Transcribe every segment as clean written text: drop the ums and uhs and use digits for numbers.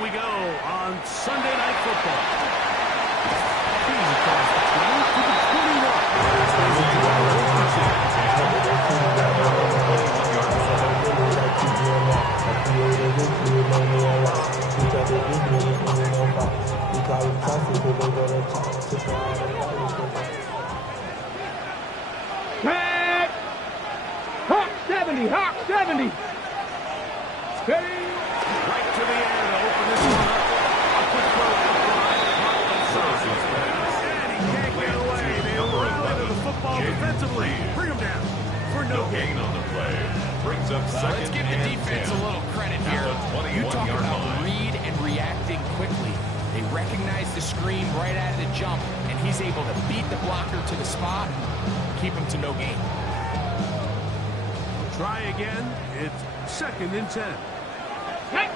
we go on Sunday Night Football. He's across the 20 to the 21. Tag! Hawk 70, Hawk 70. Steady. Right to the air to open this one up. A quick throw out wide. And he can't get away. They overrun into the football defensively. Bring him down for no gain on the play. Brings up second. Let's give the defense a little credit here. You talk about read and reacting quickly. They recognize the screen right out of the jump, and he's able to beat the blocker to the spot and keep him to no gain. Try again. It's 2nd and 10. Hey.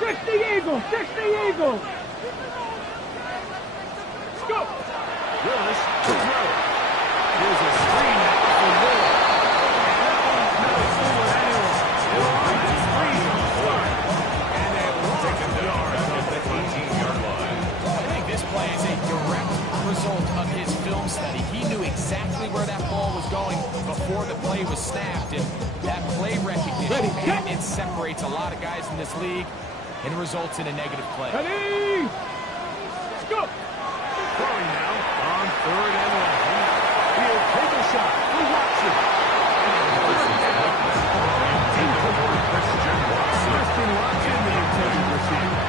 60 Eagles, 60 Eagles. Let's go. Willis to throw. Here's a screen now for Miller. And that one's not fooling anyone. It's a screen on the fly. And they lost yards off the 18-yard line. I think this play is a direct result of his film study. He knew exactly where that ball was going before the play was snapped, and that play recognition, man, it separates a lot of guys in this league and results in a negative play. Ready. Let's go. Throwing now on 3rd and 1. He'll take a shot for Watson. Christian Watson, the intended receiver.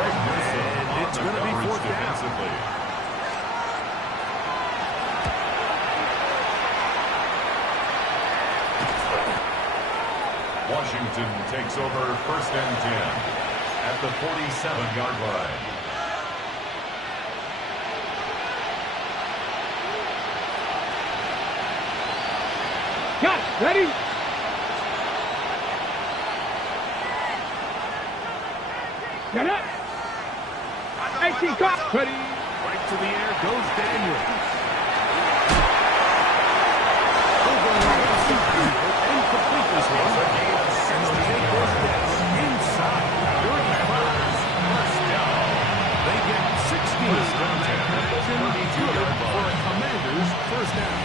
And it's going to be 4th down. Washington takes over 1st and 10 at the 47-yard line. Got it. Ready? Get up. 18 caught. Ready. Right to the air goes Daniel. Incomplete this one. And they'll take this inside 35. First down. They get 16 on that conversion. Good for a Commanders first down.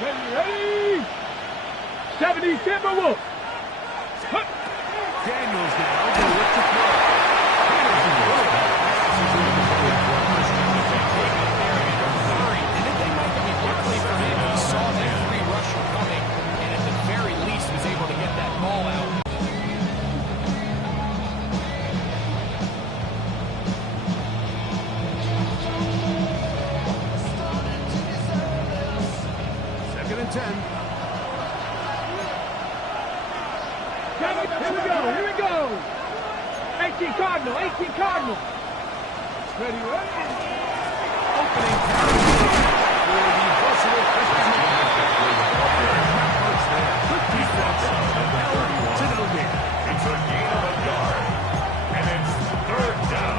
Ready. 70 Timberwolves. Daniels now to look to throw. And if they might be luckily for him, he saw that free rusher coming, and at the very least was able to get that ball out. Second and 10. Here we go. 18 Cardinal, 18 Cardinal. Ready. Opening carry for the Buffalo Christian. Good defense. Held to no gain. It's a gain of a yard, and it's 3rd down.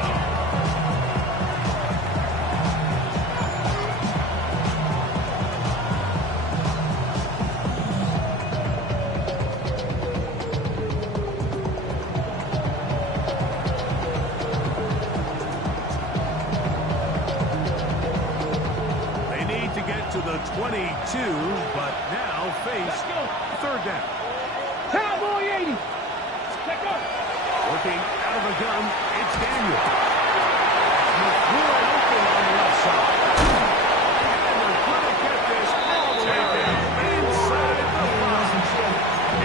To the 22, but now face 3rd down. Cowboy 80. Check up. Working out of the gun, it's Daniel. McCoy open on the left side. And they're going to get this all the way down inside the 5.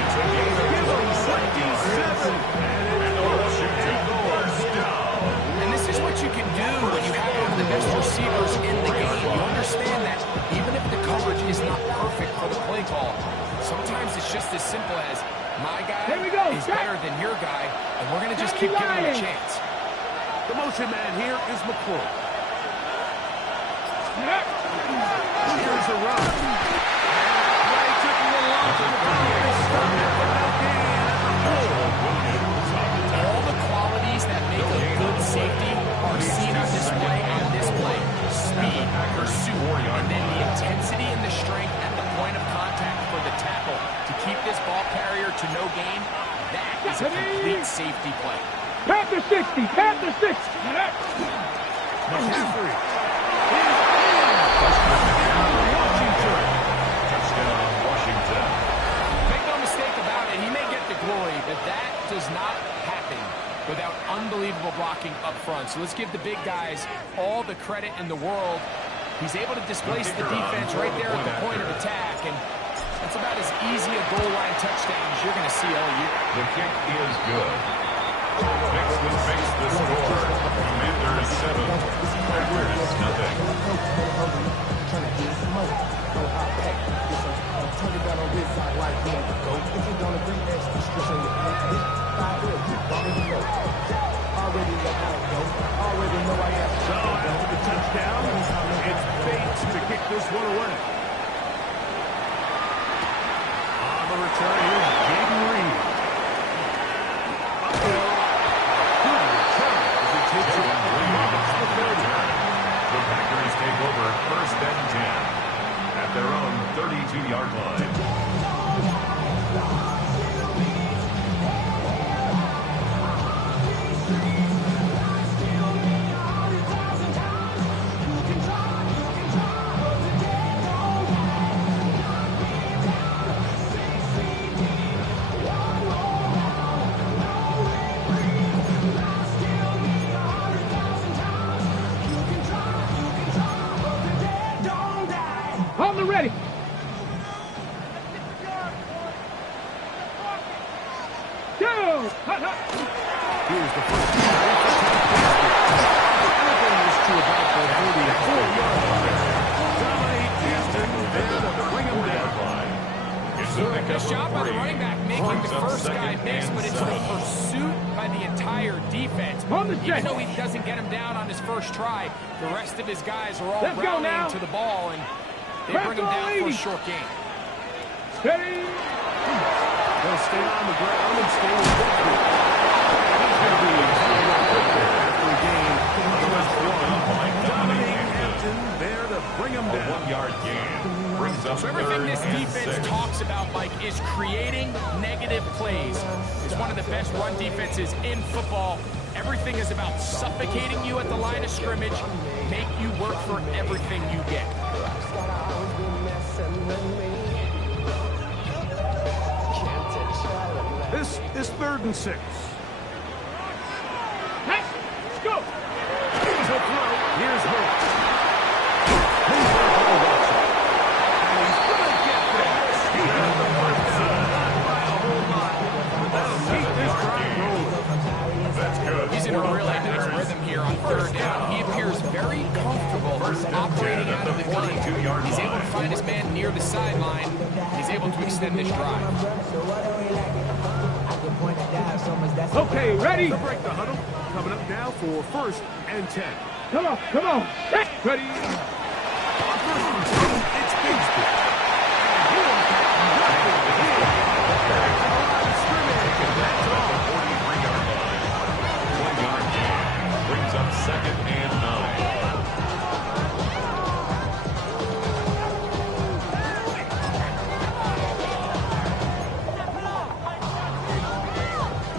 It's a gain of 27. And the Washington first down. And this is what you can do when you have one of the best receivers in the game. You understand that even if the coverage is not perfect for the play call, sometimes it's just as simple as my guy is better than your guy, and we're going to just keep giving him a chance. The motion man here is McCoy. Here's a run. Play took a little long to the ball. They stopped it, but no gain at the hole. All the qualities that make a good safety are seen on display safety play. Panther 60, Panther 60. McCaffrey. Touchdown, Washington. Make no mistake about it, he may get the glory, but that does not happen without unbelievable blocking up front. So let's give the big guys all the credit in the world. He's able to displace the defense right there at the point of attack, and that's about as easy a goal line touchdown as you're going to see all year. The kick is good. Mixon makes the score. Commanders 7, Packers nothing. So after the touchdown, it's Bates to kick this one away. On the return, here's Jaden Reed. Good return as he takes it across the 30. The Packers take over 1st and 10 at their own 32-yard line. On the ready. Down. Hut, hut. Here's the first down. Anything is to about the 34-yard line. Dominate Houston there to bring him down. Nice job by the running back making the first guy miss, but it's the pursuit by the entire defense. On the Even check. though he doesn't get him down on his first try, the rest of his guys are all Let's go now. rallying to the ball, and they Crack bring him down for a 80. short gain. Steady. They'll stay on the ground and stay with victory. He's going to be followed up with there after a gain of just one. Dominate Hampton there to bring him A down. 1-yard gain brings up So everything 3rd this and defense 6. talks about, Mike, is creating negative plays. It's one of the best run defenses in football. Everything is about suffocating you at the line of scrimmage, make you work for everything you get. This is 3rd and 6. Let's go. Here's a throw. Here's Hurts. He's there for Watson. And he's going to get there. He has the first down. Not by a whole lot. But that'll keep this drive rolling. That's good. He's in a really nice rhythm here on 3rd down. He appears very comfortable operating out of the gun. He's able to find his man near the sideline. He's able to extend this drive. Okay, ready. To break the huddle. Coming up now for 1st and 10. Come on, come on. Ready. On 1st and 10, it's Bigsby. And he won't get nothing here. Back to the line of scrimmage. And that's all. 43-yard line. 1-yard gain brings up 2nd and 9.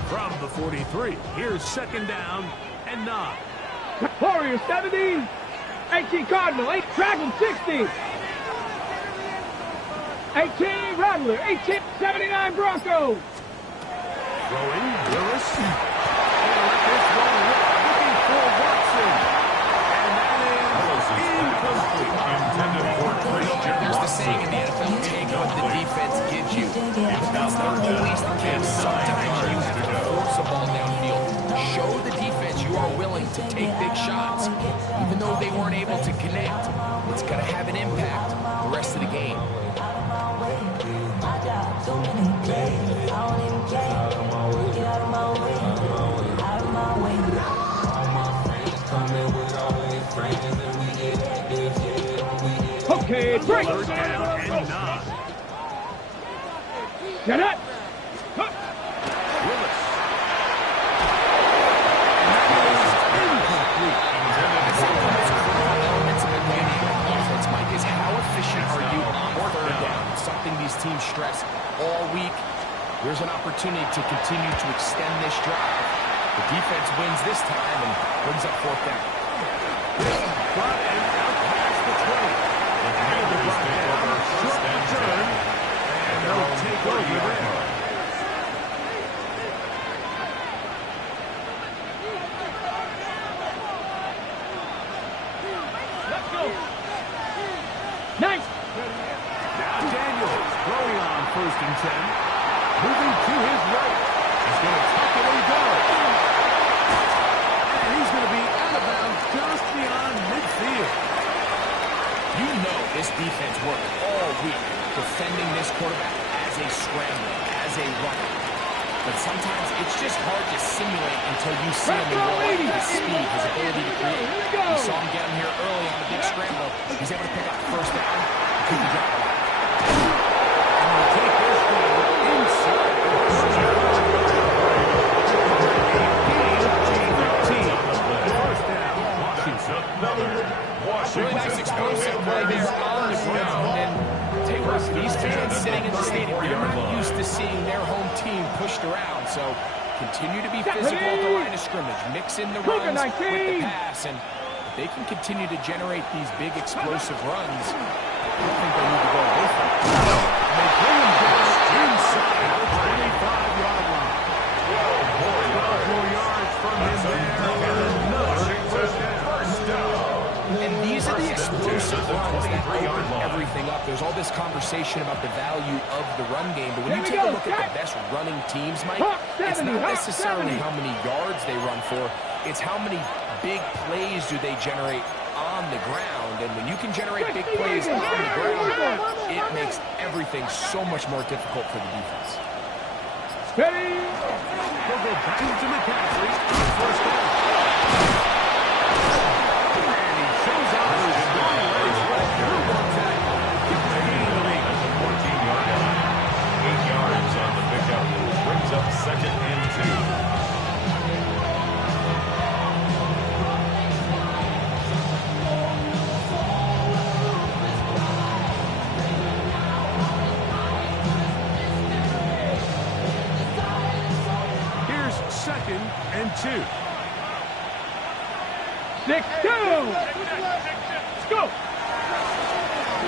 From the 43, here's 2nd down and 9. Warriors 70. 18 Cardinal. 8 Dragon 60. 18 Rattler. 18 79 Broncos. Throwing, Lewis. And let this one rip. Looking for Watson. And that is incomplete. Intended for Christian There's the saying in the Watson. NFL, take what the defense gives you. That's not always the case. Sometimes you have to force a ball downfield. Show the defense you are willing to take big shots. Even though they weren't able to connect, it's going to have an impact the rest of the game. Okay, break. 3rd down and 9. Get it. Huh. Willis. And that is incomplete. That's one of the most critical elements of a winning offense, Mike, is how efficient are you on 3rd down? It's something these teams stress all week. Here's an opportunity to continue to extend this drive. The defense wins this time and brings up fourth down. Brought in out past the 20. And the brought down, short return, and they'll take over there. Let's go. Nice. Now Daniels throwing on 1st and 10. Moving to his right. He's going to tuck it and go. And he's going to be out of bounds just beyond midfield. You know this defense worked all week defending this quarterback as a scrambler, as a runner. But sometimes it's just hard to simulate until you see him in real life, his speed, his ability to create. You saw him get him here early on the big scramble. He's able to pick up the first down and keep the drive alive. And we'll take this one inside the 15. First down, Washington. Really nice explosive play there on the ground. And take a look, these fans sitting in the stadium, they're not used to seeing their home team pushed around. So continue to be physical at the line of scrimmage. Mix in the runs with the pass. And if they can continue to generate these big explosive runs, I don't think they need to go away from it. They bring him down inside the 25-yard line. 12 more yards from him there. And another first down. And these are the explosive runs that open everything up. There's all this conversation about the value of the run game, but when you take a look at the best running teams, Mike, it's not necessarily how many yards they run for, it's how many big plays do they generate on the ground. And when you can generate big plays on the ground, it makes everything so much more difficult for the defense. Steady. They'll go back to McCaffrey on first down. And he shows out his strong legs right through one tackle. Gets the gain of 8. At the 14-yard line. 8 yards on the pickup. Brings up 2nd and 2. Here's 2nd and 2. 6-2. Let's go.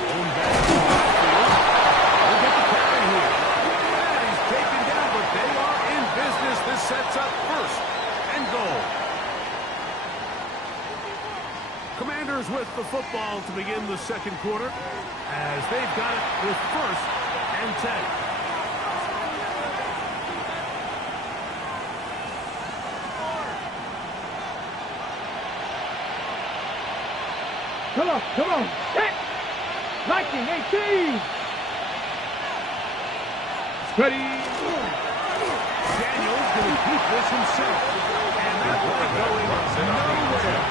Going back to the backfield. They'll get the carry here. And he's taken down, but they are in business. This sets up 1st and goal. Commanders with the football to begin the 2nd quarter as they've got it with 1st and 10. Come on, come on. Hit. Lightning 18. Steady. Daniels going to keep this himself. And that play going nowhere.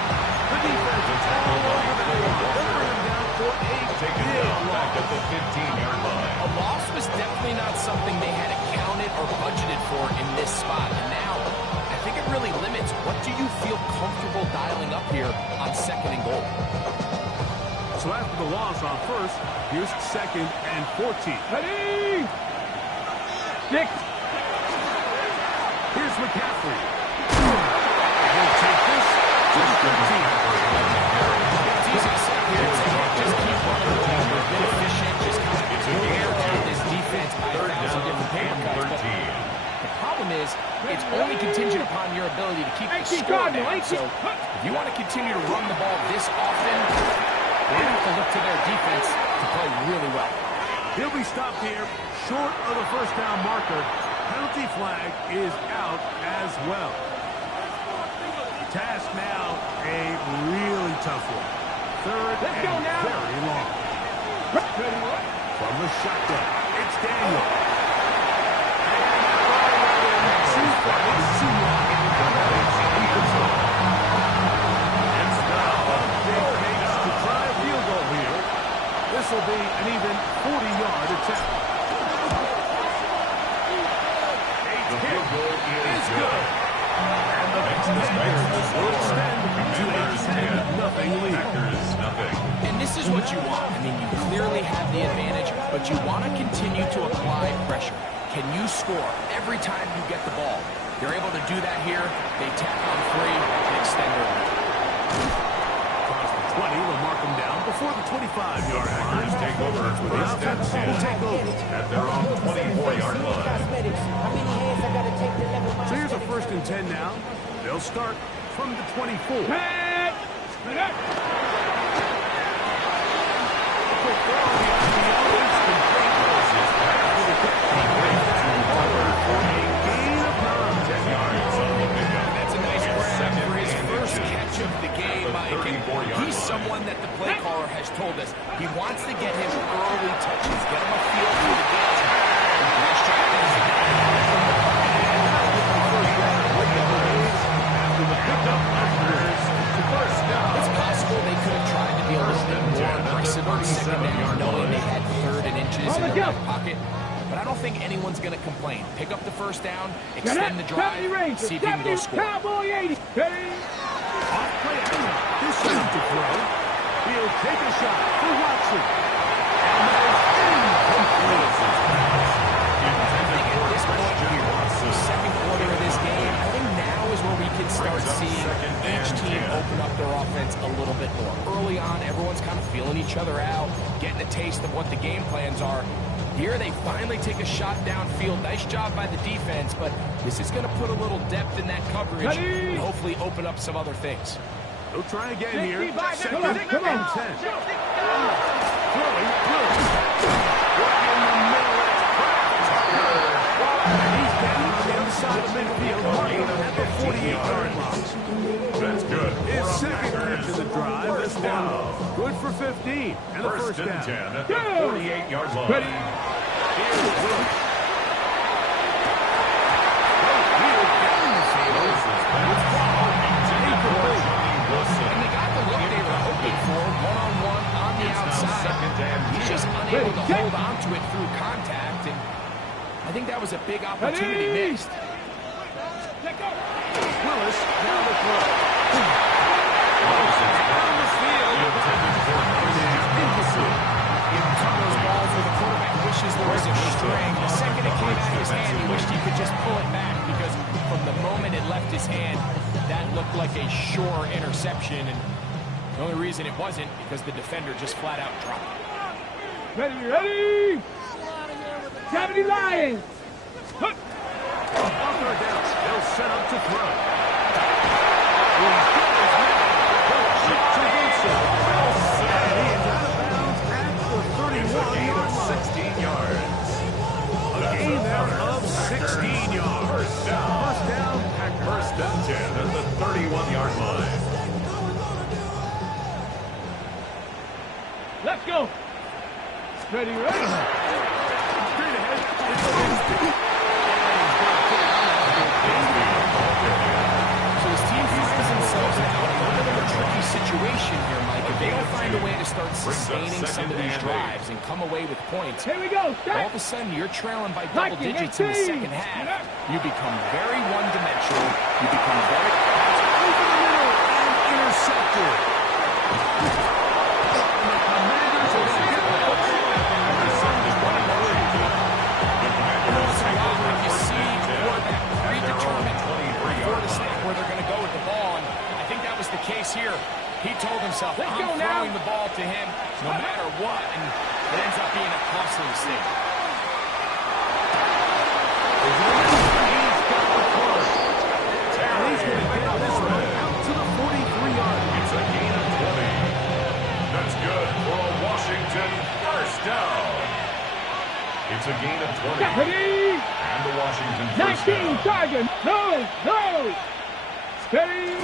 The defense is all over that one. They'll bring him down for a Taken big down back loss. at the 15-yard line. A loss was definitely not something they had accounted or budgeted for in this spot. And now, I think it really limits what do you feel comfortable dialing up here on 2nd and goal. So after the loss on 1st, here's 2nd and 14. Ready. 6. Here's McCaffrey. He'll take this to the 15. It's easy to sit here and say, just keep running the ball. They've been efficient, just kind of wear down this defense by 1,000 different paper cuts. But the problem is, it's only contingent upon your ability to keep the score down. So if you want to continue to run the ball this often, they have to look to their defense to play really well. He'll be stopped here short of the first down marker. Penalty flag is out as well. Task now a really tough one. 3rd and very long. From the shotgun, it's Daniel. And too far. It's too long. It's now a big case to try a field goal here. This will be an even 40-yard attempt. The field goal is good. And the Commanders will extend to a 10-0 lead. Packers nothing. And this is what you want. I mean, you clearly have the advantage, but you want to continue to apply pressure. can you score every time you get the ball? They're able to do that here. They tack on 3 and extend their lead. Across the 20, they'll mark them down before the 25-yard line. Packers take over with The a offense will take over at their own 24-yard line. So here's a 1st and 10 now. They'll start from the 24. That's a nice grab for his first catch of the game, Mike. And he's someone that the play caller has told us he wants to get him early touches, get him a feel for the game. Nice try. It's possible they could have tried to be a little bit more aggressive on 2nd down, knowing they had 3rd and inches in their back pocket. But I don't think anyone's going to complain. Pick up the 1st down, extend the drive, see if you can go score. Cowboy 80. Off play action. This is to throw. He'll take a shot for Watson. And that is incomplete. At this point here, the 2nd quarter of this game, I think now is where we can start seeing each team open up their offense a little bit more. Early on, everyone's kind of feeling each other out, getting a taste of what the game plans are. Here they finally take a shot downfield. Nice job by the defense, but this is going to put a little depth in that coverage and hopefully open up some other things. They'll try again here. 2nd Come on. and 10. Throwing. Working in the middle. He's down on the other side of midfield, marking at the 48-yard line. That's good. His 2nd catch of the drive. That's down. Good for 15. And the 1st and down. 10 at the 48-yard line. Here's Willis. Down the field. And they got the look they were hoping for, one-on-one on the outside. He's just unable to hold onto it through contact, and I think that was a big opportunity missed. Willis now the throw. Down the field. Those balls where the quarterback wishes there was a string. The second it came out of his hand, he wished he could just pull it back, because from the moment it left his hand, that looked like a sure interception, and the only reason it wasn't because the defender just flat out dropped it. Ready. 70 Lions. On 3rd down, they'll set up to throw. It's a gain of 16 yards. A gain there of 16 yards. First down. First and 10 at the 31-yard line. Let's go. Ready. Straight ahead. So his team finds themselves now in a little bit of a tricky situation here, Mike. If they don't find a way to start sustaining some of these drives and come away with points, Here we go. all of a sudden you're trailing by double digits in the second half. You become very one-dimensional. You become very... Over the middle and intercepted. And the Commanders are going to get the ball. Once in a while, when you see quarterback predetermined before the snap where they're going to go with the ball, and I think that was the case here. He told himself, I'm throwing the ball to him no matter what, and it ends up being a costly mistake. He's got the push. And he's going to get this one out to the 43-yard line. It's a gain of 20. That's good for a Washington first down. It's a gain of 20. Ready. And the Washington first 19 down. Sergeant. No. Steady.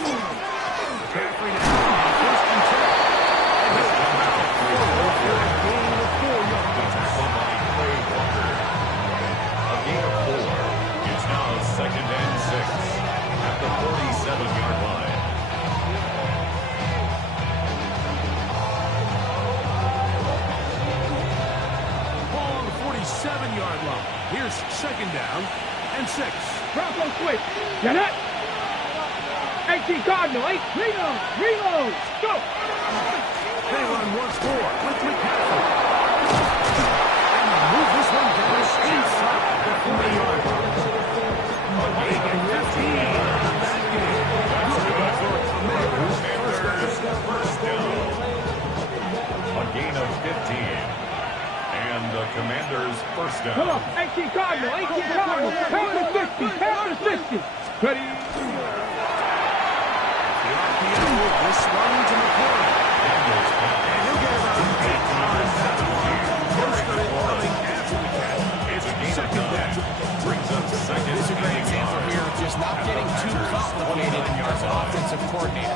Carefree now. First and 10. And he'll come out for a gain of 4 yards. Tackled by Clay Walker. A gain of 4. It's now 2nd and 6 at the 47-yard line. Ball on the 47-yard line. Here's 2nd down and 6. Bronco switch. Get it. 18 Cardinal. 8. Reload. Go. They run once more with McCaffrey. And move this one down inside the obligated as an offensive coordinator.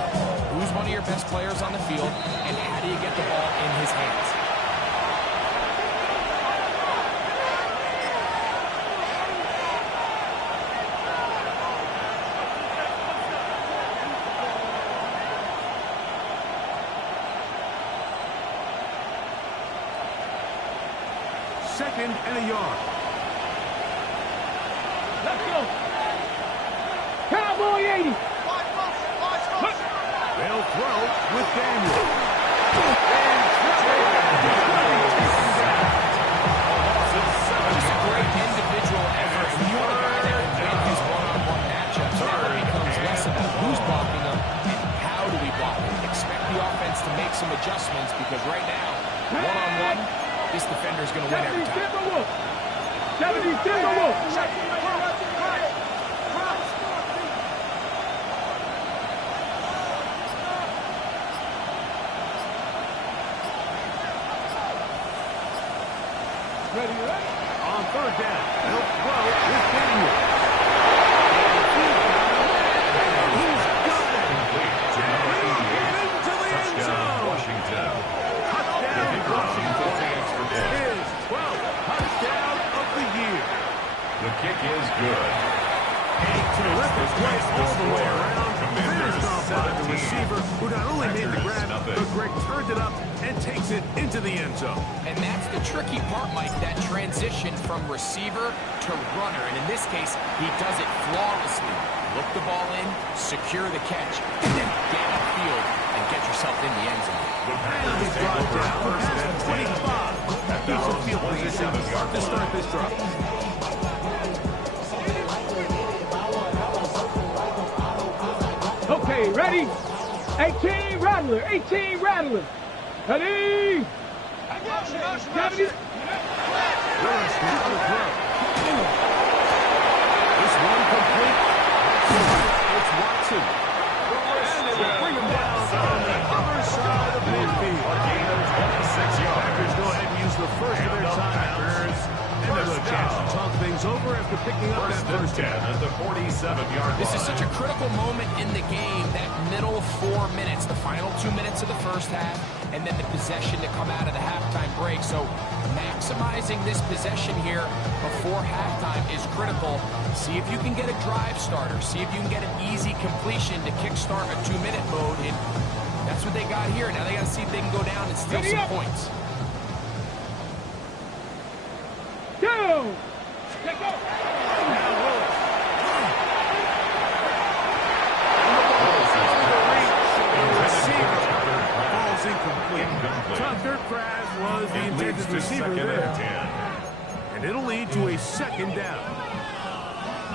Who's one of your best players on the field, and how do you get the ball in his hands? Second and a yard. Let's go. Cowboy 80. They'll throw with Daniel. Just a great individual effort. When you want a guy that can win his one-on-one matchups, now it becomes less about who's blocking him and how do we block him. Expect the offense to make some adjustments because right now, one-on-one, this defender's going to win every time. 70 Timberwolves. Ready? On third down, they'll throw with Daniel. He's got it. Into the end zone. Washington. Touchdown, Washington fans for His 12th touchdown of the year. The kick is good. Terrific play all the way around. Commanders Finished off by the 17. receiver, who not only made the grab, Nothing. but Greg turned it up and takes it into the end zone. And that's the tricky part, Mike, that transition from receiver to runner. And in this case, he does it flawlessly. Look the ball in, secure the catch, and then get upfield and get yourself in the end zone. The And Packers he's take brought over down first past and the 10 25. at their Decent own field position 27-yard to start this drive. Okay, ready? 18 Rattler. 18 Rattler. Ready? 70. Willis now to throw. This one complete. It's Watson. And they will bring him down on the other side of midfield. A gain of 26 yards. Packers go ahead and use the first of their timeouts. And there's a chance to talk things over after picking up that First first and 10 down. at the 47-yard line. This is such a critical moment in the game, that middle 4 minutes, the final 2 minutes of the first half, and then the possession to come out of the halftime break. So maximizing this possession here before halftime is critical. See if you can get a drive starter. See if you can get an easy completion to kickstart a 2-minute mode. And that's what they got here. Now they got to see if they can go down and steal some points. Go. Take go. Ball's incomplete. Tucker Craft was the intended receiver there. And it'll lead to a second down.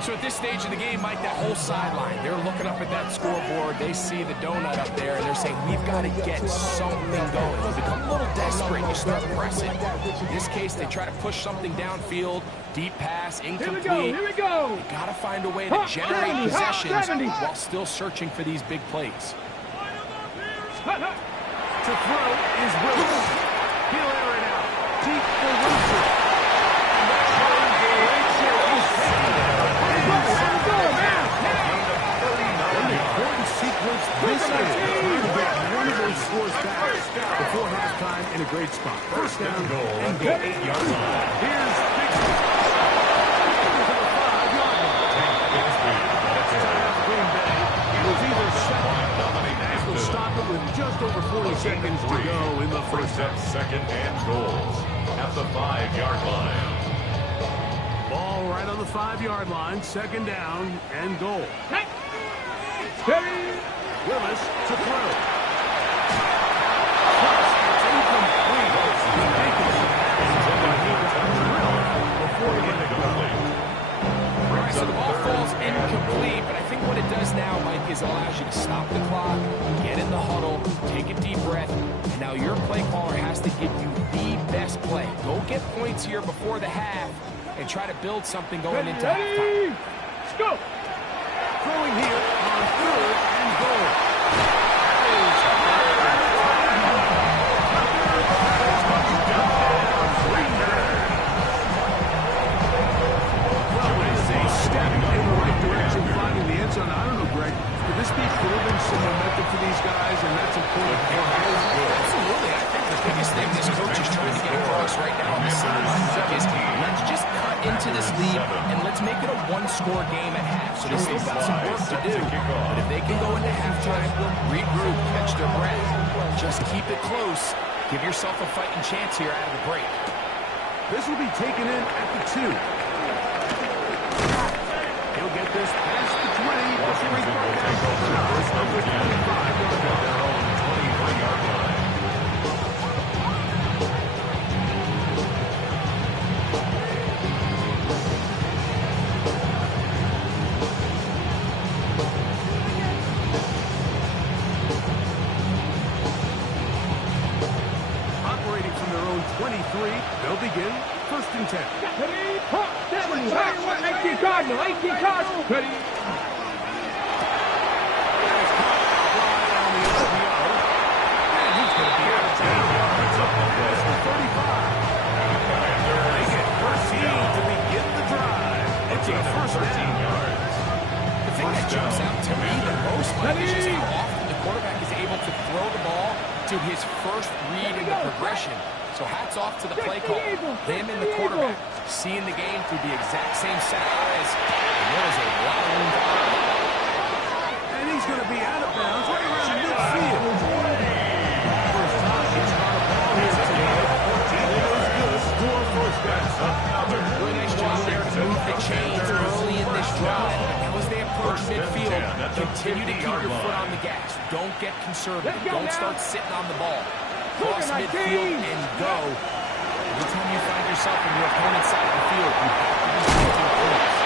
So at this stage of the game, Mike, that whole sideline, they're looking up at that scoreboard. They see the donut up there, and they're saying, we've got to get something going. You become a little desperate. You start pressing. In this case, they try to push something downfield. Deep pass, incomplete. Here we go. You got to find a way to generate possessions while still searching for these big plays. To throw is Willis. He'll air it out. Deep for Wilson. Sequence this is trying to get one of those scores back before halftime in a great spot. First down and goal. At the 8-yard line. Here's Big to the 5-yard line. Green Bay. It was either second. As will stop it with just over 40 seconds to go in the first half. Second and goals at the 5-yard line. Ball right on the 5-yard line. Second down and goal. Willis to throw. It's incomplete. Before he hit the goal. All right, so the ball falls incomplete, but I think what it does now, Mike, is allows you to stop the clock, get in the huddle, take a deep breath, and now your play caller has to give you the best play. Go get points here before the half and try to build something going into halftime. Let's go. Throwing here on third and goal. Well, it is a step in the right direction, finding the end zone. I don't know, Greg. some momentum for these guys, and that's important. Absolutely. I think the biggest thing this coach is trying to get across right now on the sideline, Mike, is let's just cut into this lead and let's make it a one-score game at half. So they still got some work to do, but if they can go into halftime, regroup, catch their breath, just keep it close, give yourself a fighting chance here out of the break. This will be taken in at the 2. He'll get this past the 20. Before he's brought down for the first number 25 at their own 23-yard line. Operating from their own 23, they'll begin 1st and 10. Ready, hop, 70, 18 Cardinal, 18 Cardinal. Ready. The thing that jumps out to me the most, Mike, is just how often the quarterback is able to throw the ball to his first read in the progression. So hats off to the play call. Him and the quarterback seeing the game through the exact same set of eyes. And there is a lot of room to run. And he's going to be out of bounds right around midfield. First time he's got a ball here today. It is good. Score first down. Really nice job there to move the chains early in this drive. Now as they approach midfield, continue to keep your foot on the gas. Don't get conservative. Don't start sitting on the ball. Cross midfield and go. Anytime you find yourself on your opponent's side of the field, you have to be taking points.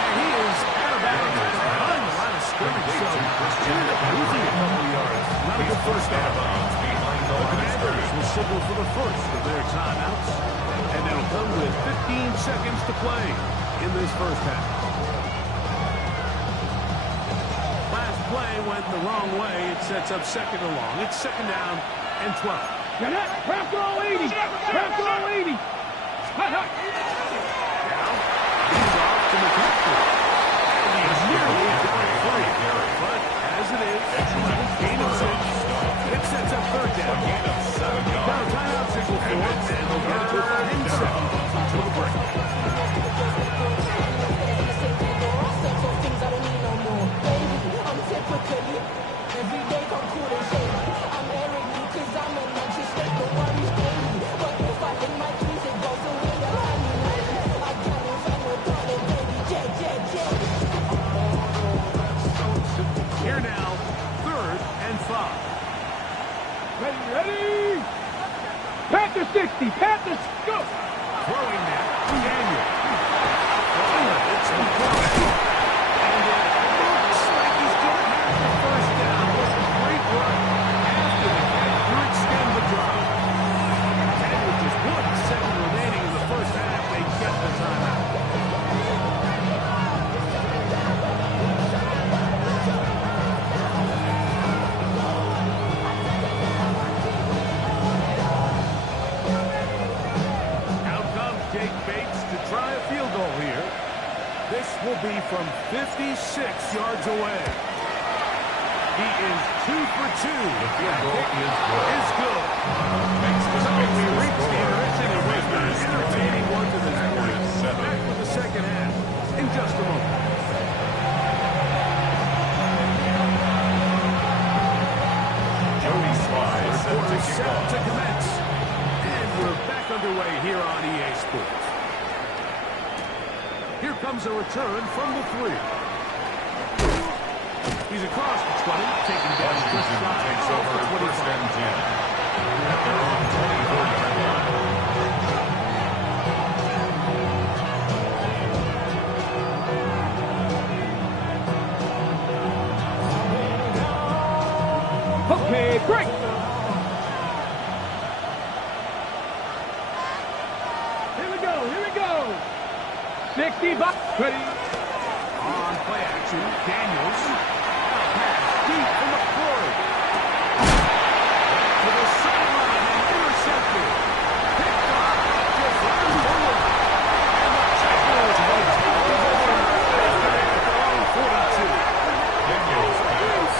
And he is out of bounds behind the line of scrimmage. So he ended up losing a couple yards. Not a good first down. The Commanders will signal for the first of their timeouts. And it'll come with 15 seconds to play in this first half. Last play went the wrong way. It sets up 2nd and long. It's 2nd down and 12. Get it, craft all 80, craft all 80. Hut, hut. Now, he's off to McCaffrey. And he's nearly down 3. But as it is, gain of 6. It sets up 3rd down. Gain of 7 yards. Now timeout signal for it, and they'll get it to 10 seconds until the break. Every day come cool and shady. I'm airing you 'cause I'm a Manchester, no worries, baby. But if I hit my keys, it goes away, the honey, lady. I can't find no problem, baby. J. Here now, 3rd and 5. Ready. Panther 60, Panthers, go. Throwing now, Daniel. It's complete. And it looks like he's going to have the first down with a great run after the catch to extend the drive. And with just 1 second remaining in the first half, they get the timeout. Out comes Jake Bates to try a field goal here. This will be from 56 yards away. He is 2 for 2. The field goal is good. So we reach the intermission and we've got an entertaining one to this point. Back with the second half in just a moment. Jody Sly set to Quarter kick set off. to commence. And we're back underway here on EA Sports. Here comes a return from the 3. He's across the 20, taking down just Washington shy takes of over the 25. 1st and 10. At their own 24-yard line. Okay, break. Here we go. 60 bucks. Ready. On play action, Daniels. Pass deep from the 40. To the sideline and intercepted. Picked off just around the goal. And the Checkers will take the return at their own 42. Daniels pass.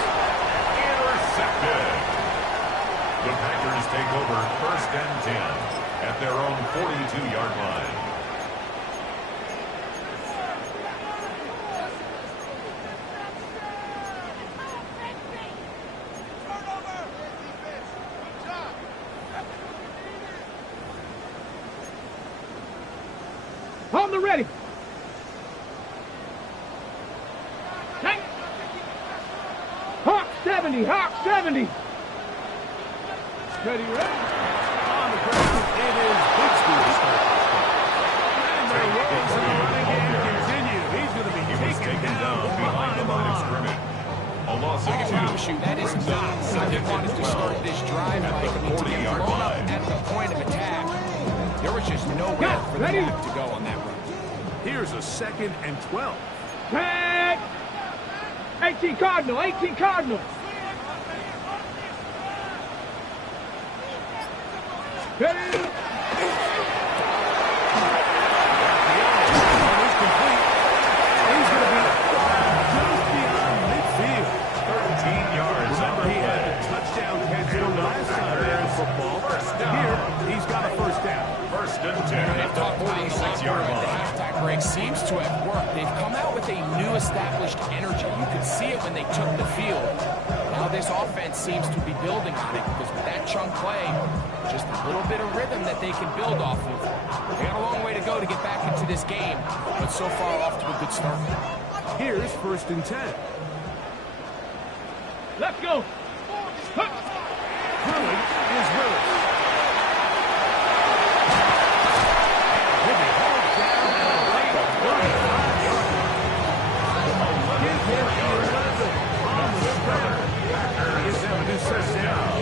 on the ready. Hawk 70, Hawk 70. Ready, ready. On the ground, it is Bixby to start this game. And the rolls in the running game continue. He's going to be taken down behind the line of scrimmage. A loss of I two. promise you, that is not how they wanted to start this drive. At the Like, to get 40-yard blown up line. at the point of attack. There was just nowhere for the Ready? back to go on that run. Here's a 2nd and 12. Tag. 18 Cardinal, 18 Cardinal. Ready. He's complete. He's going to be just beyond midfield. 13 yards. Remember, he had a touchdown catch the last time there in football. Here, he's got a first down. First and 10 at the 46-yard The line. halftime break seems to have worked. They've come out with a new established energy. You could see it when they took the field. Now this offense seems to be building on it because with that chunk play, just a little bit of rhythm that they can build off of. They got a long way to go to get back into this game, but so far off to a good start. Here's 1st and 10. Let's go. Huh. Throwing is Willis. He'll be hauled down at about the 35-yard line. Give him 11 on the scramble. He is having his first down.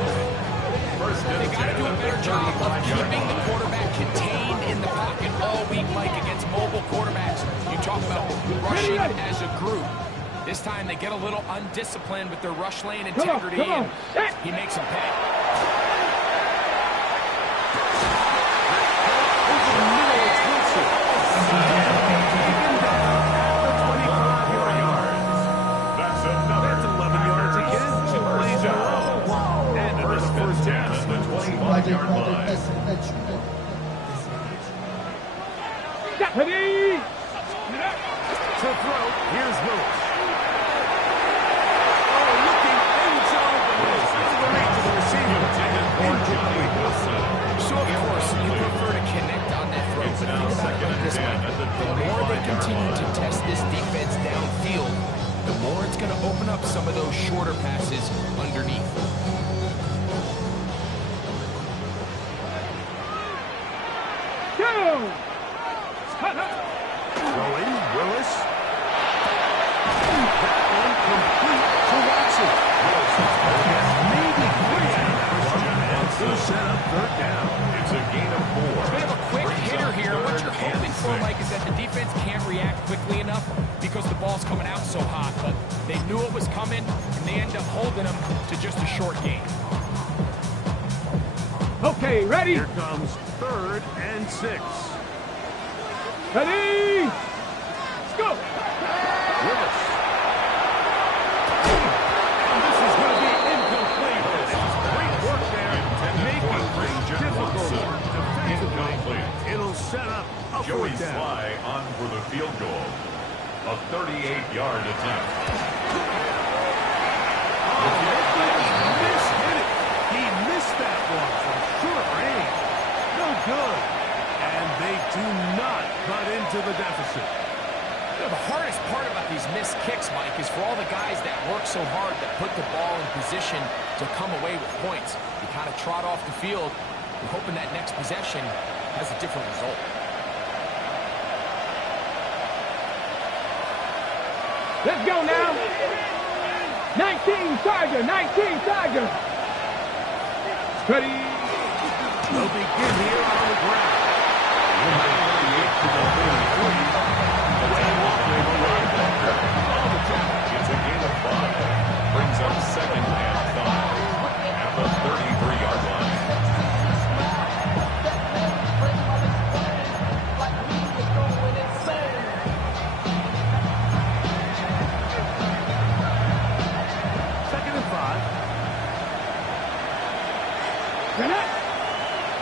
First and They got to 10 do a at better the job of 35-yard keeping the line. quarterback contained in the pocket all week, Mike, against mobile quarterbacks. You talk about rushing as a group. This time they get a little undisciplined with their rush lane integrity, come on. and he makes them pay. Over the middle, it's Wilson. Taken down at the 25-yard. That's another. That's 11 yards again. 2 plays in a row. And another first down. At the 25-yard line. Ready. To throw, here's Willis. Oh, looking end zone, but it's out of the reach of the receiver. Or Johnny Wilson. So, of course, you prefer to connect on that throw. It's But now think about it second like and this, 10 Mike. at the The more they 45-yard continue to line. test this defense downfield, the more it's going to open up some of those shorter passes underneath. Go. Throwing, Willis. That one complete to Watson. Maybe 3 out of the first down. So set up 3rd down. It's a gain of 4. Bit of a quick Brings hitter up here. What 3rd you're and hoping for, 6. Mike, is that the defense can't react quickly enough because the ball's coming out so hot. But they knew it was coming, and they end up holding them to just a short gain. Okay, ready. Here comes 3rd and 6. Ready. Let's go. Willis. And this is going to be incomplete. Great work there, making things difficult defensively. Incomplete. It'll set up a Joey 4th down. Sly on for the field goal. A 38-yard attempt. He missed that one from short range. No good. And they do not cut into the deficit. You know, the hardest part about these missed kicks, Mike, is for all the guys that work so hard to put the ball in position to come away with points. You kind of trot off the field, you're hoping that next possession has a different result. Let's go now. 19 Tiger, 19 Tiger. Ready. They'll begin here on the ground. Number 38 to the 33. It's a gain of 5. Brings up 2nd and 5 at the 33-yard line. Second and 5. Connect.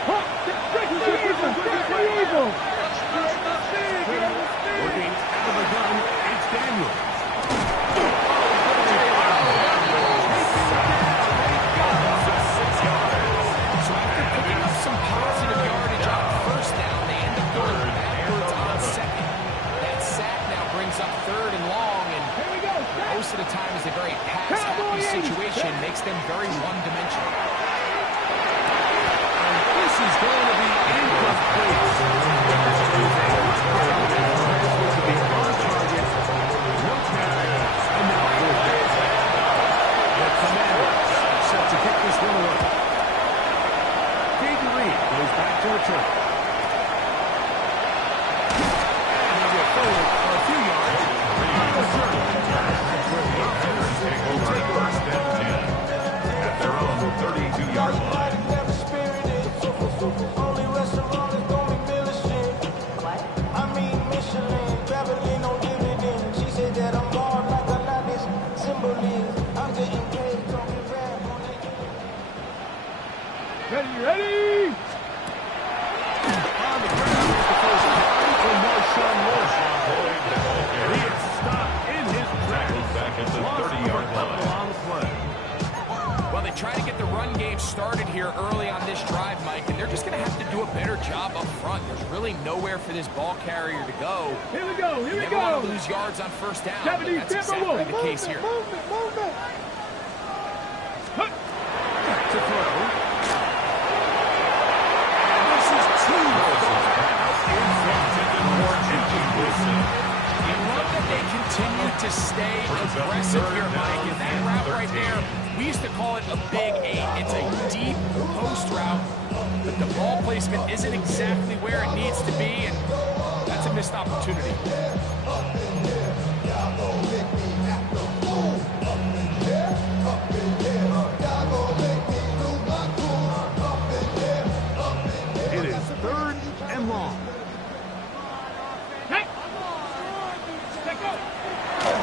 Hawk, straight to the eagle, straight to the eagle. Working out of the gun, it's Daniel. So after picking up some positive yardage on first down, they end up going backwards on 2nd. situation makes them very one-dimensional. This is going to be incomplete. To be on target. No carries. And now the Commanders set to kick this one away. Jaden Reed goes back to return. And he will forward for a few yards. That's where the offense will take first and 10 at their own 32-yard line. Only restaurant is going Michelin. What? I mean Michelin, traveling on dividends. She said that I'm born like a lot of symbol is. I'm getting paid, talking rap on that. Ready? On the ground is the first down for Marshawn Lynch. And he is stopped in his tracks. Back at the 30-yard line. On the play. Well, they try to get the run game started here early on this drive, Mike, and they're just going to have to do a better job up front. There's really nowhere for this ball carrier to go. Here we go. You never want to lose yards on first down, but that's exactly the case here. Movement. Back to throw. And this is two You love that they continue to stay aggressive here, Mike, and that route right there, we used to call it a big eight. It's a deep post route, but the ball placement isn't exactly where it needs to be, and that's a missed opportunity. It is third and long. Hey! Let go!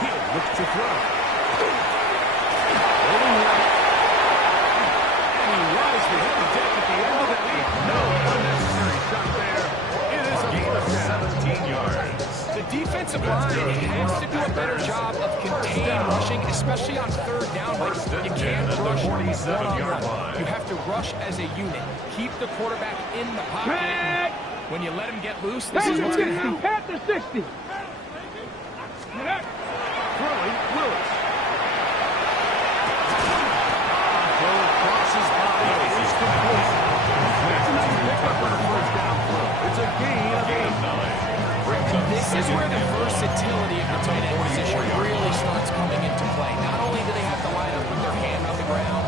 He'll look to throw. Rolling right. And he wisely hit the deck at the end of the lead. No unnecessary shot there. It is a gain of 17 yards. The defensive line has to do a better job of contained rushing, especially on third down. Like, you can't rush one-on-one. You have to rush as a unit. Keep the quarterback in the pocket. Back! When you let him get loose, this is what's going to happen. Pat the 60. Throwing Willis. Throw across his body. It's complete. That's a nice pickup on a first down throw. It's a gain of 8. This is where the versatility of the tight end position really starts coming into play. Not only do they have to line up with their hand on the ground,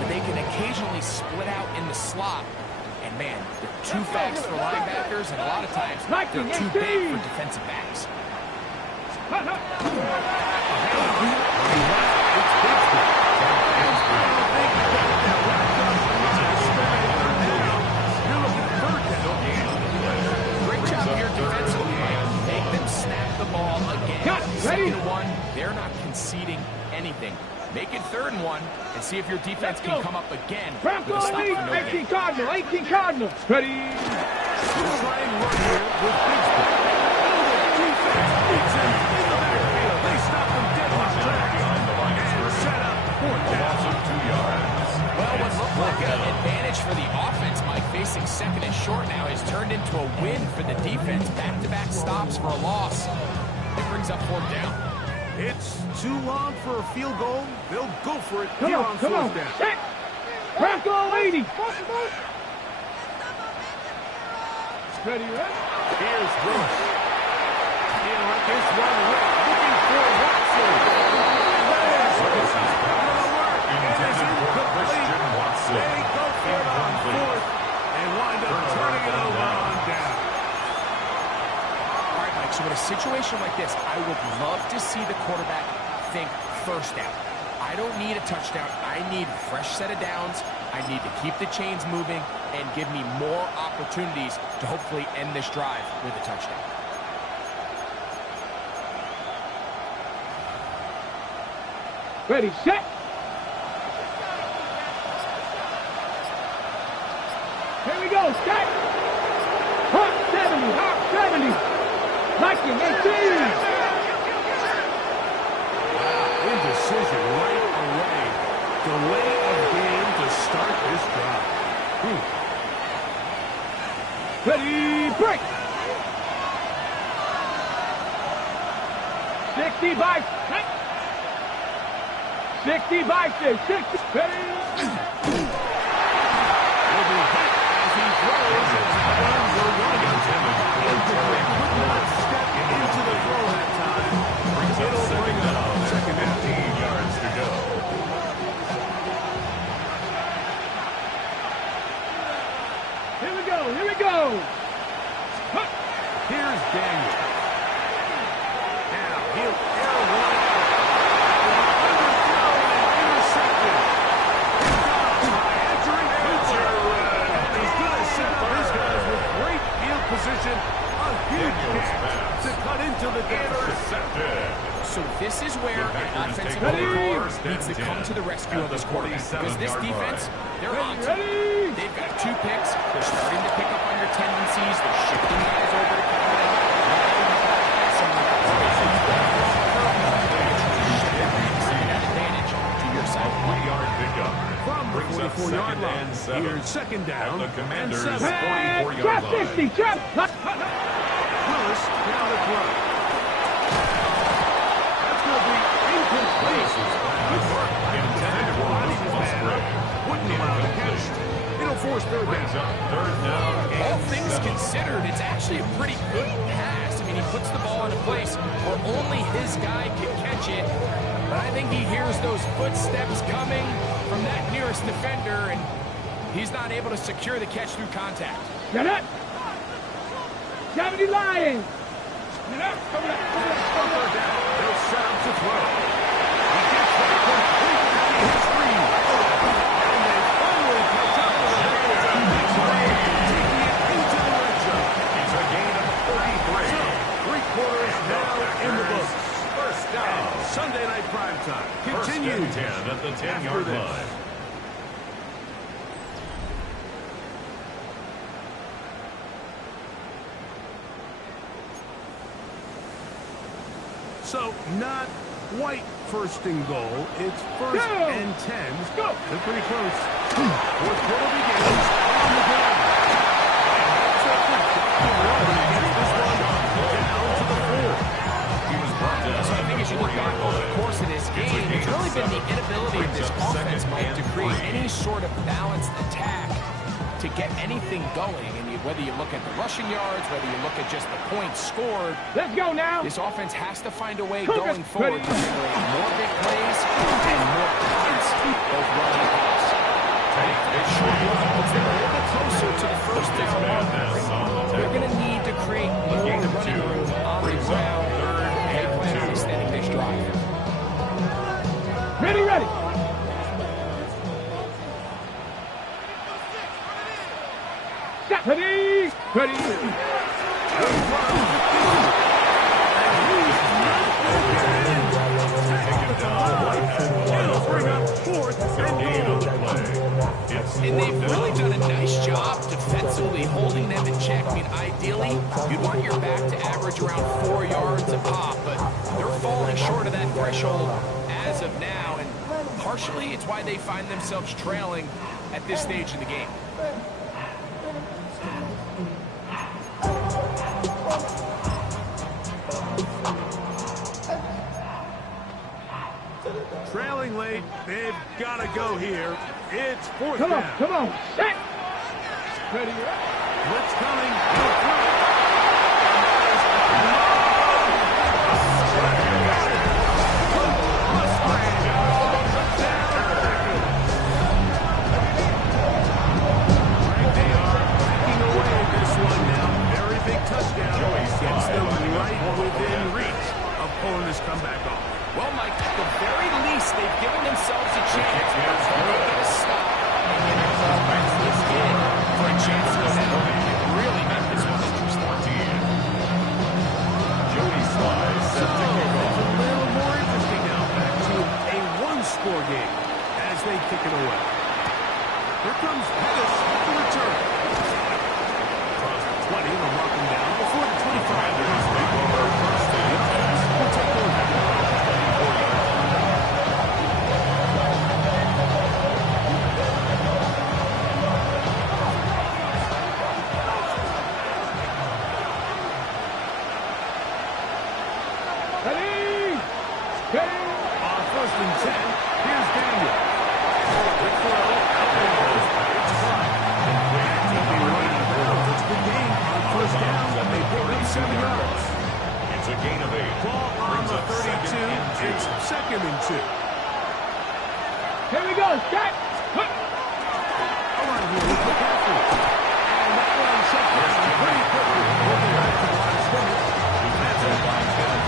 but they can occasionally split out in the slot. And man, they're too fast for linebackers, and a lot of times they're too big for defensive backs. Great job here defensively. Make them snap the ball again. Second and 1, they're not conceding anything. Make it third and 1 and see if your defense can come up again with a stop for no 18 gain. Cardinal. Ready? We'll try and run here with Bigsby. Defense beats him in the backfield. They stop him dead in his tracks. And set up fourth down. 2 yards. Well, what looked like an advantage for the offense, Mike, facing second and short now, has turned into a win for the defense. Back-to-back stops for a loss. It brings up fourth down. It's too long for a field goal. They'll go for it Come here on, on come on. fourth down. Set. Bronco 80. Ready? Here's Willis. He'll let this one rip. Looking for Watson. It is incomplete. They go for it on fourth and wind up turning it over on down. All right, Mike, so in a situation like this, I would love to see the quarterback think first down. I don't need a touchdown. I need a fresh set of downs. I need to keep the chains moving and give me more opportunities to hopefully end this drive with a touchdown. Ready, set. Here we go, set. Hawk 70. Viking 18. Indecision right away. Delay of game to start this drive. Ready, break. 65. 60 vices, 60. Ready? Will be hit as he throws. Runs are running. Incomplete. Could not step into the throw that time. It'll bring up second down. 15 yards to go. Here we go, here we go. Huh. Here's Daniel. Now he'll air one out. Underthrown and intercepted. Picked off by entering Pitcher. And he's going to set up his guys with great field position. A huge catch to cut into the deficit. Intercepted. So this is where The an Packers offensive take over caller first needs to and come 10 to the rescue at of his the quarterback. Because this 47-yard defense, line. they're on to Ready? you. They've got 2 picks. They're starting to pick up on your tendencies. They're shifting guys over to cover them. Advantage to your side. 3-yard pickup. From the Brings up 44-yard second line. and 7. Here's second down At the and Commanders' 7. Hey, 44-yard trap line. 60, trap. Willis down the throw. That's going to be incomplete. Good work. Intended for Luke Musgrave. Wouldn't allow the catch. It'll force third Brings down. up third down All and things 7. considered, it's actually a pretty good pass. I mean, he puts the ball in a place where only his guy can catch it. But I think he hears those footsteps coming from that nearest defender, and he's not able to secure the catch through contact. Get up. 70 Lions. Get up. Come on. Third down. They'll set up to throw. He gets that complete to his read. And they finally catch up with the next play, taking it into the red zone. It's a gain of 33. So, 3 quarters now in the books. First down. Sunday night primetime First and continues 10 at the after 10-yard this. line. So, not quite first and goal. It's first Go. and 10. Go. They're pretty close. Fourth quarter begins on the ground. And that's a productive run. He gets this one down to the 4. He was brought down So I think as you look back over the course of this game, it's really been the inability of this offense, Mike, to create any sort of balanced attack to get anything going. And whether you look at the rushing yards, whether you look at just the points scored, Let's go now. this offense has to find a way Cook it. going forward to Ready. generate more big plays and more points, both run and pass. It sure puts them a little bit closer to the first down marker. They're going to need to create more running room on the ground. They plan on extending this drive. Ready, ready. Set. Ready. Ready. It'll bring up fourth and Gain on goal. the play. It's And they've fourth really down. done a nice job defensively holding them in check. I mean, ideally, you'd want your back to average around 4 yards a pop, but they're falling short of that threshold as of now, and partially it's why they find themselves trailing at this stage in the game. Trailing late, they've got to go here. It's fourth Come on, down. come on. Set. Ready. Blitz coming. He'll throw it. They are backing away this one now. Very big touchdown. Gets them right within reach of pulling this comeback off. Well, Mike, at the very least, they've given themselves a chance. They get a stop and get themselves this in for a chance to go down and really make this one interesting. Jody Slice set to kick It's off. a little more interesting now. Back to a one-score game as they kick it away. Here comes Pettis to return. Across the 20, they'll mark him down before the 25. Commanders take over first and 10. We'll take over. 24-yard line. Ready. Ready. On first and 10, here's Get. All right, here, let's look after it. And that one shut down pretty quickly. Moving back to the line of scrimmage. Defensive line pivot.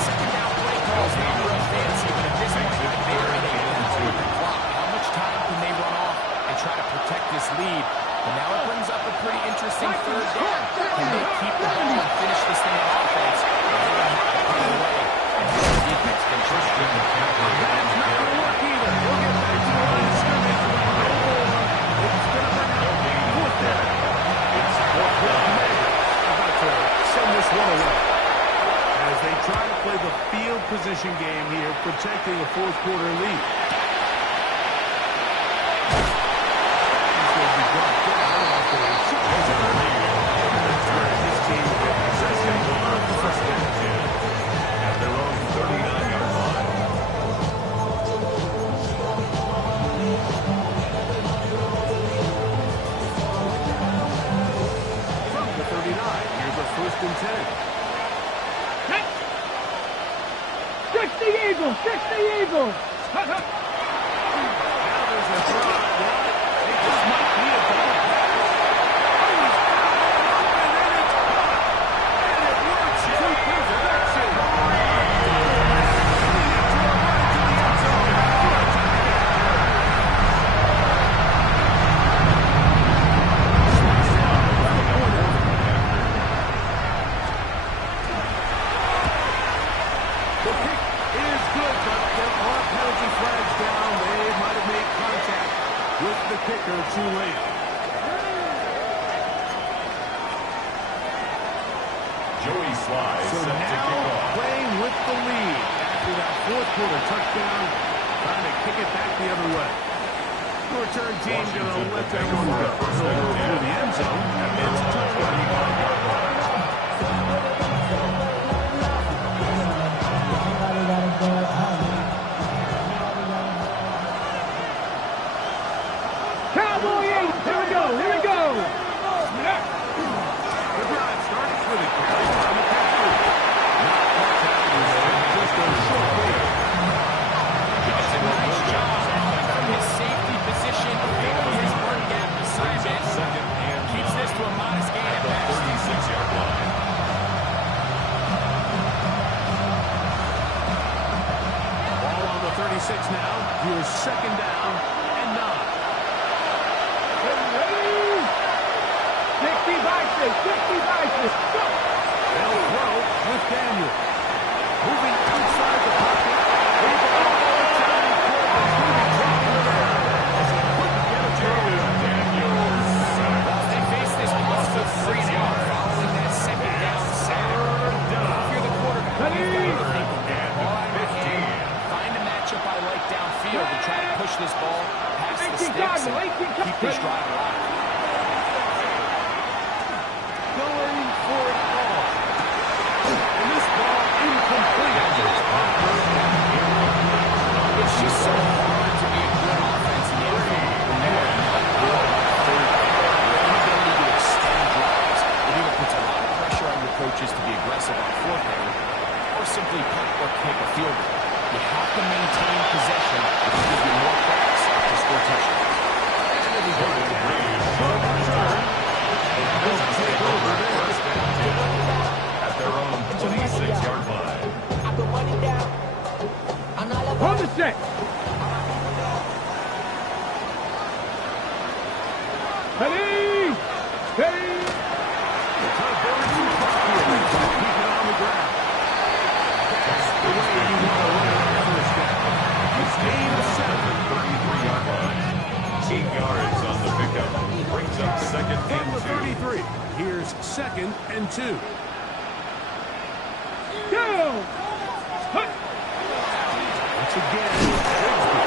Second down play calls not real fancy, but at this point, they're in a battle with the clock. How much time can they run off and try to protect this lead? But now it brings up a pretty interesting third down. Can they keep the ball and finish this thing on offense? Or are they going to have to put it away and have the defense finish it? That's not going to work either. We'll get back to the line of scrimmage. It's going to bring up fourth down. It's fourth down. About to send this one away. As they try to play the field position game here, protecting a fourth quarter lead. He's going to be brought down after a short return. This team with possession on first down. At their own 39-yard line. From the 39, here's a first and 10. Fix the Eagles! Fix the Eagles! Now there's a throw. It just might be a double pass. Oh, he's got one open, and it's caught. And it works to perfection. Leading to a run to the end zone for a touchdown. Sliced down by the corner. The kick is good, but there are penalty flags down. They might have made contact with the kicker too late. Joey Sly So set to kick now off. playing with the lead after that fourth quarter touchdown, trying to kick it back the other way. The return team going to let that one go. Through the end zone, and it's a touchdown. Cowboy 8! Here we go! Here we go! The drive starts with a carry on the McCaffrey. Not much happening there, just a short gain. Does a nice job from his safety position, filling his run gap assignment. Second and Keeps this to a modest gain at best. 36-yard line. Ball on the 36 now. Here's second down and 9. 60 vices! 60 vices! Go! They'll throw with Daniel. Moving outside the pocket. He's all the time for the shooting drop in the ground as he couldn't get a target on Daniel. They face this loss of 3 now following that second down sack. If you're the quarterback, you've got to think, ball out of my hand, find a matchup I like downfield and try to push this ball past the sticks and keep this drive alive. Going for it all. And this ball incomplete. It's just so hard to be a good offense in the NFL when you are not good on third down. Your inability to extend drives, it either puts a lot of pressure on your coaches to be aggressive on fourth down or simply punt or kick a field goal. You have to maintain possession to give you more cracks to score touchdowns. And it is going to be short return. They'll take over there. At their own 26-yard line. I can run it down. I'm all On about the set! Ready! Ready! Todd Burns in the backfield. Keep it on the ground. That's the way you want to run it on first down. It's gain of 7. 33-yard line. 18 yards on the pickup. Brings up second From and the 2. 33, here's second and 2. Go! Hut! Once again, Grigsby.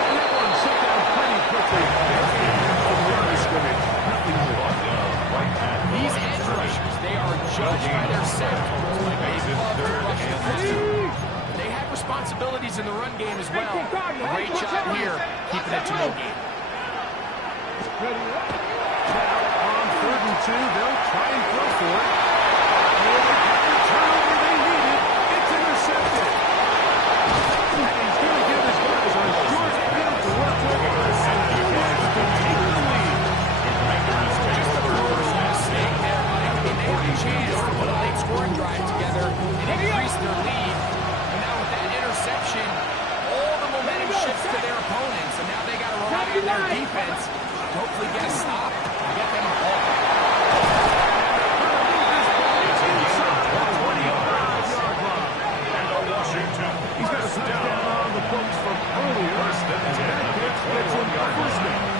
And that one shut down pretty quickly. From the line of scrimmage. Nothing more. Right at These edge rushers, they are judged by their set totals like they love to rush the passer. They have responsibilities in the run game as well. Great job here, keeping it to no gain. Now on 3rd and 2, they'll try and throw for it. Oh, they got the turnover they needed. It's intercepted. And he's going to give his guys a short field to work with on their defense to hopefully get a stop and get them the ball. It's a gain of 20 yards. And a Washington first down. On the books from earlier. First and 10 at the 21-yard line.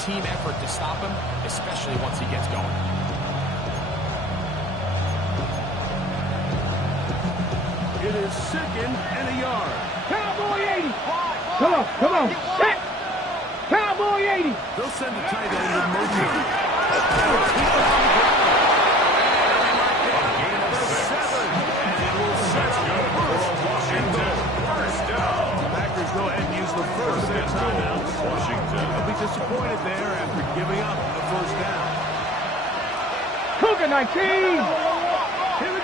Team effort to stop him, especially once he gets going. It is 2nd and a yard. Cowboy 80. Come on. Set. Cowboy 80. They'll send a tight end in motion. A gain of 6. And it will set good for Washington. First down. The Packers go ahead and use the first of their timeouts. Washington. They'll be disappointed there after giving up the first down. Cougar 19. Here we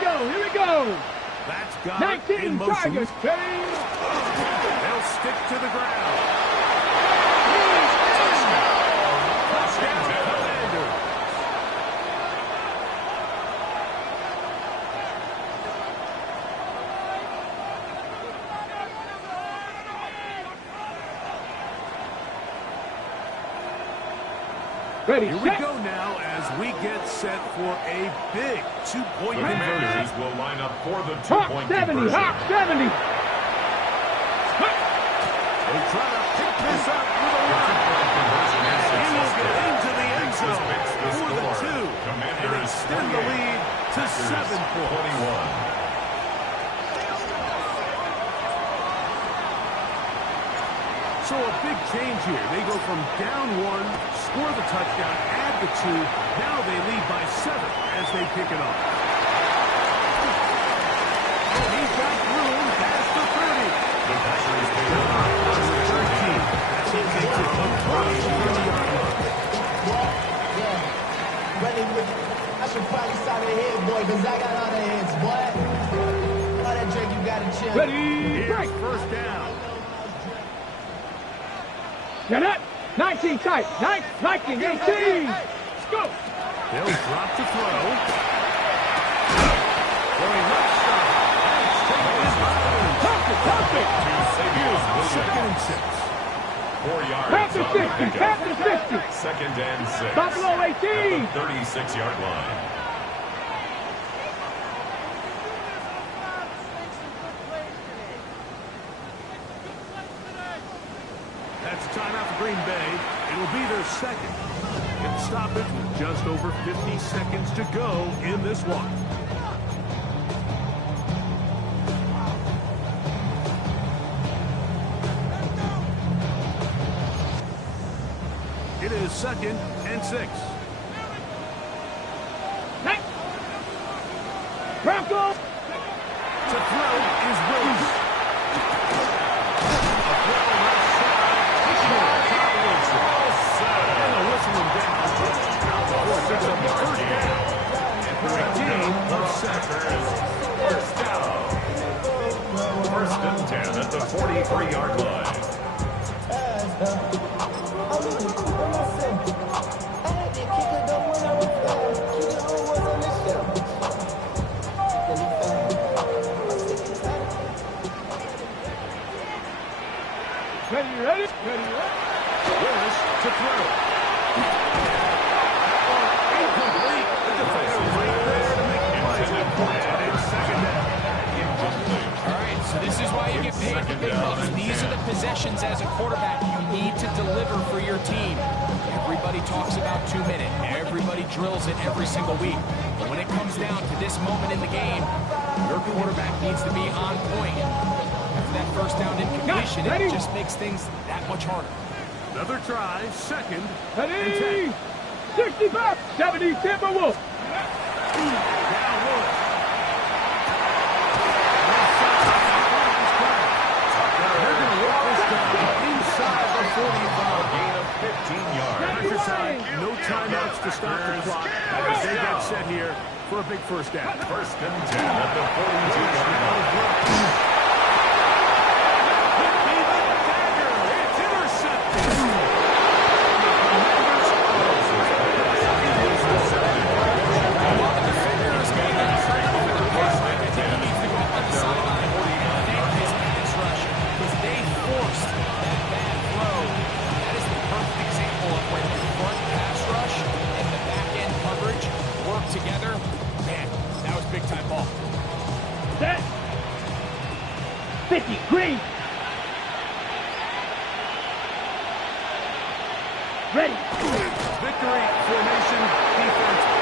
go. That's got 19 it in motion. Tigers. They'll stick to the ground. Touchdown, Commanders. Ready, Here we set. go now as we get set for a big two-point The conversion. Commanders will line up for the Hawk two-point 70, conversion. Hawk 70. They try to pick this up with a The run. two-point conversion is He will get successful. into the end Texas zone makes the for the score. 2 and Commanders extend the 48, lead to Packers 7 points. 21. So a big change here. They go from down 1, score the touchdown, add the 2. Now they lead by 7 as they pick it up. And he's got room past the 30. The Packers pick it up. On the 13 as he takes it across the 30-yard line. I should probably start a head, boy, because I got all the heads, boy. All that drink, you got to chill. Ready, break. Here's first down. Get up. 19 tight. 19, 18. Let's go. They'll drop to throw. Going left side. That's taken in by Pump it. Here's 2nd and 6. 4 yards Panther on the 50. pickup. Panther 50. 2nd and 6. Buffalo At 18. the 36-yard line. That's a timeout for Green Bay. It'll be their 2nd. And stoppage with just over 50 seconds to go in this one. It is 2nd and 6. Hey. Broncos. To throw is Willis. A throw left side. And a whistle him down. Before it picks up the first down. And for a gain of 7. First down. 1st and 10 at the 43-yard line. Ready. Willis to throw. Incomplete. The defender right there to make the play. And it's 2nd down. All right, so this is why you get paid the big bucks. These are the possessions as a quarterback you need to deliver for your team. Everybody talks about 2 minute. Everybody drills it every single week. But when it comes down to this moment in the game, your quarterback needs to be on point. After that first down incompletion, it just makes things that much harder. Another try, second Ready? 65, 70, Timberwolves. Down one. They're going to work this down inside the 45. Gain of 15 yards. Pressure side, no timeouts to stop the clock as they get set here for a big first down. First and 10 at the 42-yard line. It's intercepted. While the defender is getting that credit over the quarterback, I think he needs to go up on the sideline and thank his pass rush because they forced that bad throw. That is the perfect example of when the front pass rush and the back end coverage work together. Man, that was big time ball. Set. 50, green. Ready. Victory formation, defense